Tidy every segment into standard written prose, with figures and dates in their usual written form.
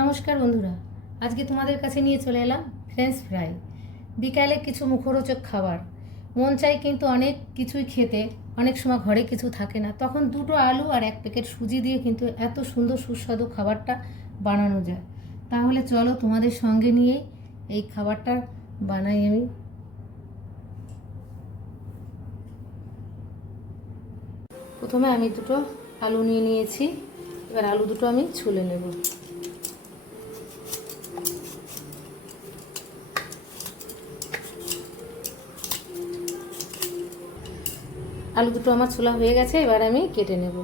নমস্কার বন্ধুরা, আজকে তোমাদের কাছে নিয়ে চলে এলাম ফ্রেঞ্চ ফ্রাই। বিকালে কিছু মুখরোচক খাবার মন চাই, কিন্তু অনেক কিছুই খেতে অনেক সময় ঘরে কিছু থাকে না, তখন দুটো আলু আর এক প্যাকেট সুজি দিয়ে কিন্তু এত সুন্দর সুস্বাদু খাবারটা বানানো যায়। তাহলে চলো তোমাদের সঙ্গে নিয়ে এই খাবারটা বানাই আমি। প্রথমে আমি দুটো আলু নিয়ে নিয়েছি, এবার আলু দুটো আমি ছুলে নেব। আলু দুটো আমার ছোলা হয়ে গেছে, এবার আমি কেটে নেব।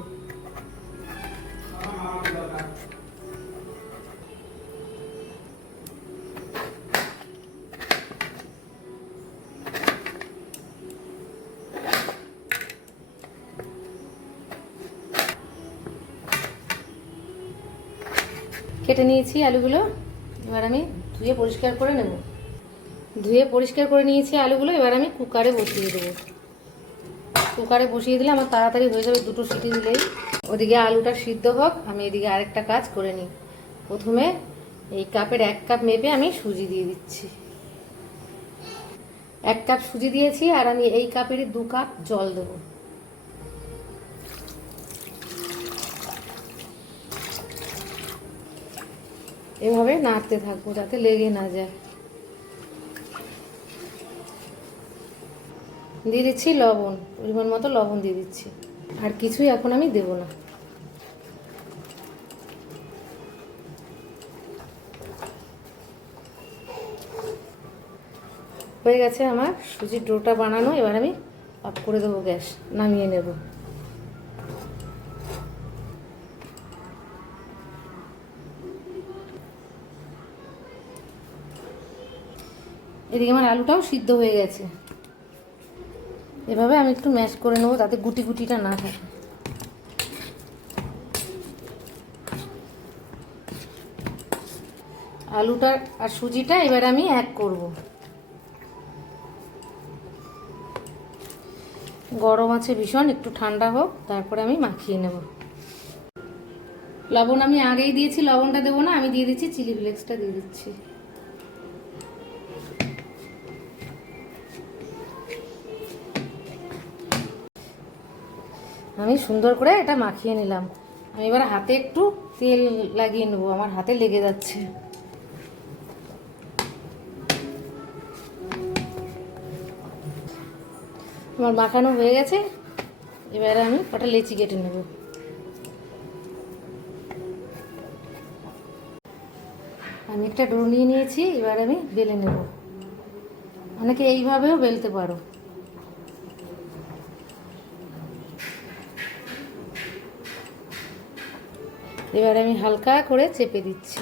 কেটে নিয়েছি আলুগুলো, এবার আমি ধুয়ে পরিষ্কার করে নেব। ধুয়ে পরিষ্কার করে নিয়েছি আলুগুলো, এবার আমি কুকারে বসিয়ে দেবো। কুকারে বসিয়ে দিলে আমার তাড়াতাড়ি হয়ে যাবে, দুটো সিটি দিলেই। ওদিকে আলুটা সিদ্ধ হোক, আমি এদিকে আরেকটা কাজ করে নিই। প্রথমে এই কাপের 1 কাপ মেপে আমি সুজি দিয়ে দিচ্ছি। 1 কাপ সুজি দিয়েছি, আর আমি এই কাপেরই 2 কাপ জল দেবো। এভাবে নাড়তে থাকবো যাতে লেগে না যায়। দিয়ে দিচ্ছি লবণ, পরিমাণ মতো লবণ দিয়ে দিচ্ছি। আর কিছুই এখন আমি দেব না। হয়ে গেছে আমার সুজির ডোটা বানানো, এবার আমি অফ করে দেবো, গ্যাস নামিয়ে নেব। এদিকে আমার আলুটাও সিদ্ধ হয়ে গেছে। এভাবে আমি একটু ম্যাশ করে নেবো, তাতে গুটি গুটিটা না থাকে। আলুটা আর সুজিটা এবার আমি এক করব। গরম আছে ভীষণ, একটু ঠান্ডা হোক, তারপরে আমি মাখিয়ে নেব। লবণ আমি আগেই দিয়েছি, লবণটা দেবো না, আমি দিয়ে দিচ্ছি চিলি ফ্লেক্সটা দিয়ে দিচ্ছি। আমি সুন্দর করে এটা মাখিয়ে নিলাম। আমি এবার হাতে একটু তেল লাগিয়ে নেবো, আমার হাতে লেগে যাচ্ছে। আমার মাখানো হয়ে গেছে, এবার আমি কটা লেচি কেটে নেব। আমি একটা ডো নিয়ে নিয়েছি, এবার আমি বেলে নেব। অনেকে এইভাবেও বেলতে পারো। এবার আমি হালকা করে চেপে দিচ্ছি।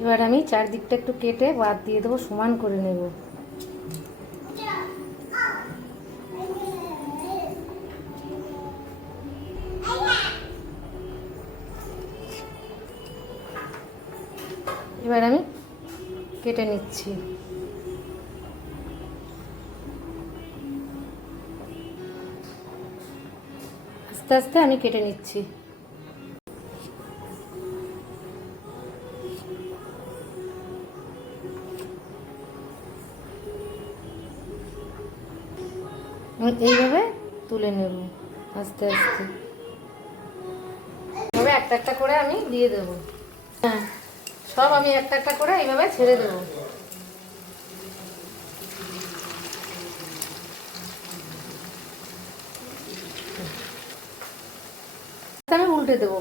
এবার আমি চারদিকটা একটু কেটে বাদ দিয়ে দেবো, সমান করে নেব। এবার আমি কেটে নিচ্ছি। আস্তে আস্তে আমি কেটে নিচ্ছি। এইভাবে তুলে নেব আস্তে আস্তে। এভাবে একটা একটা করে আমি দিয়ে দেব। হ্যাঁ, সব আমি একটা একটা করে এইভাবে ছেড়ে দেব। আমি উল্টে দেবো।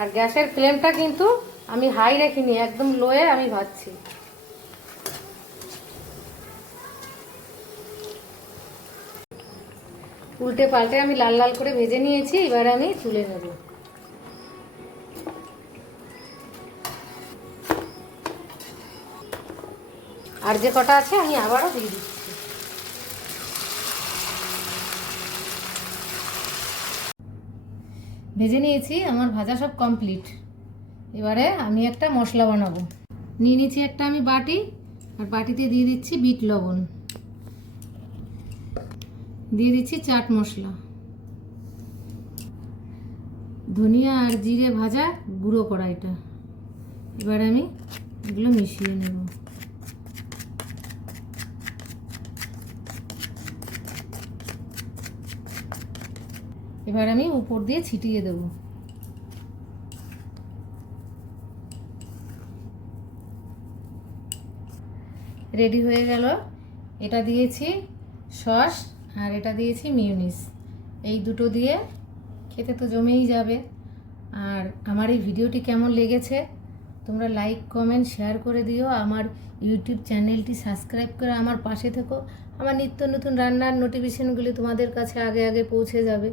আর গ্যাসের ফ্লেমটা কিন্তু আমি হাই রাখিনি, একদম লোয়ে আমি ভাজছি। উল্টে পাল্টে আমি লাল লাল করে ভেজে নিয়েছি, এবার আমি তুলে নেব। আর যে কটা আছে আমি আবারও দিয়ে দিচ্ছি। ভেজে নিয়েছি, আমার ভাজা সব কমপ্লিট। এবারে আমি একটা মশলা বানাবো। নিয়ে নিচ্ছি একটা আমি বাটি, আর বাটিতে দিয়ে দিচ্ছি বিট লবণ, দিয়ে দিচ্ছি চাট মশলা, ধনিয়া আর জিরে ভাজা গুঁড়ো করা এটা। এবার আমি এগুলো মিশিয়ে নেব। এবার আমি উপর দিয়ে ছিটিয়ে দেব। রেডি হয়ে গেল। এটা দিয়েছি সস আর এটা দিয়েছি মিউনিস। এই দুটো দিয়ে খেতে তো জমেই যাবে। আর আমার এই ভিডিওটি কেমন লেগেছে তোমরা লাইক কমেন্ট শেয়ার করে দিও। আমার ইউটিউব চ্যানেলটি সাবস্ক্রাইব করে আমার পাশে থেকো। আমার নিত্য নতুন রান্নার নোটিফিকেশনগুলি তোমাদের কাছে আগে আগে পৌঁছে যাবে।